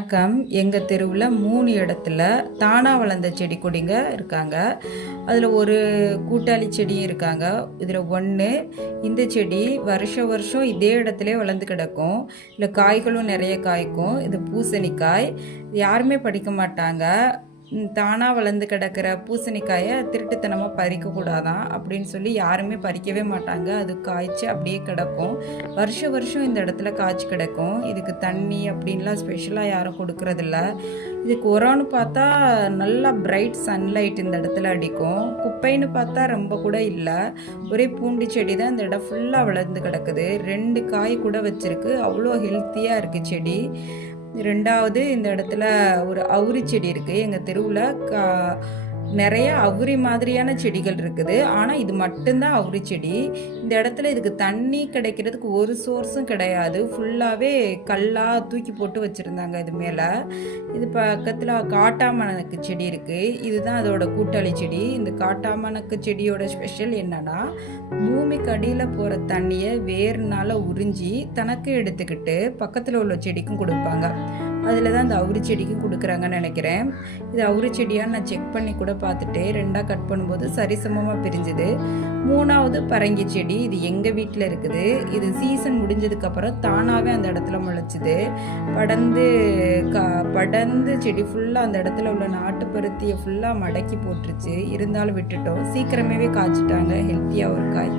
வணக்கம். எங்கள் தெருவில் மூணு இடத்துல தானாக வளர்ந்த செடி கொடிங்க இருக்காங்க. அதில் ஒரு கூட்டாளி செடியும் இருக்காங்க. இதில் ஒன்று இந்த செடி வருஷ வருஷம் இதே இடத்துல வளர்ந்து கிடக்கும். இல்லை காய்களும் நிறைய காய்க்கும். இது பூசணிக்காய். யாருமே படிக்க மாட்டாங்க. தானாக வளர்ந்து கிடக்கிற பூசணிக்காயை திருட்டுத்தனமாக பறிக்கக்கூடாதான் அப்படின்னு சொல்லி யாருமே பறிக்கவே மாட்டாங்க. அது காய்ச்சி அப்படியே கிடக்கும். வருஷ வருஷம் இந்த இடத்துல காய்ச்சி கிடக்கும். இதுக்கு தண்ணி அப்படின்லாம் ஸ்பெஷலாக யாரும் கொடுக்கறதில்ல. இதுக்கு உரம்னு பார்த்தா நல்லா பிரைட் சன்லைட் இந்த இடத்துல அடிக்கும். குப்பைன்னு பார்த்தா ரொம்ப கூட இல்லை. ஒரே பூண்டு செடி தான் இந்த இடம் ஃபுல்லாக வளர்ந்து கிடக்குது. ரெண்டு காய் கூட வச்சிருக்கு. அவ்வளோ ஹெல்த்தியாக இருக்குது செடி. ரெண்டாவது இந்த இடத்துல ஒரு அவுரி செடி இருக்குது எங்கள் தெருவில் கா நிறைய அவுரி மாதிரியான செடிகள் இருக்குது. ஆனால் இது மட்டும்தான் அவுரி செடி. இந்த இடத்துல இதுக்கு தண்ணி கிடைக்கிறதுக்கு ஒரு சோர்ஸும் கிடையாது. ஃபுல்லாகவே கல்லாக தூக்கி போட்டு வச்சுருந்தாங்க இது மேலே. இது பக்கத்தில் காட்டாமணக்கு செடி இருக்குது இதுதான் அதோட கூட்டாளி செடி. இந்த காட்டாமணக்கு செடியோட ஸ்பெஷல் என்னென்னா பூமிக்கு அடியில் போகிற தண்ணியை வேர்னால் உறிஞ்சி தனக்கு எடுத்துக்கிட்டு பக்கத்தில் உள்ள செடிக்கும் கொடுப்பாங்க. அதில் தான் இந்த அவுரி செடிக்கும் கொடுக்குறாங்கன்னு நினைக்கிறேன். இது அவுரி செடியாக நான் செக் பண்ணி கூட பார்த்துட்டு ரெண்டாக கட் பண்ணும்போது சரிசமமாக பிரிஞ்சுது. மூணாவது பரங்கி செடி இது எங்கள் வீட்டில் இருக்குது. இது சீசன் முடிஞ்சதுக்கப்புறம் தானாகவே அந்த இடத்துல முளைச்சிது. படர்ந்து கா படர்ந்து செடி ஃபுல்லாக அந்த இடத்துல உள்ள நாட்டு பருத்தியை ஃபுல்லாக மடக்கி போட்டுருச்சு. இருந்தாலும் விட்டுட்டோம். சீக்கிரமே காய்ச்சிட்டாங்க. ஹெல்த்தியாக ஒரு காய்.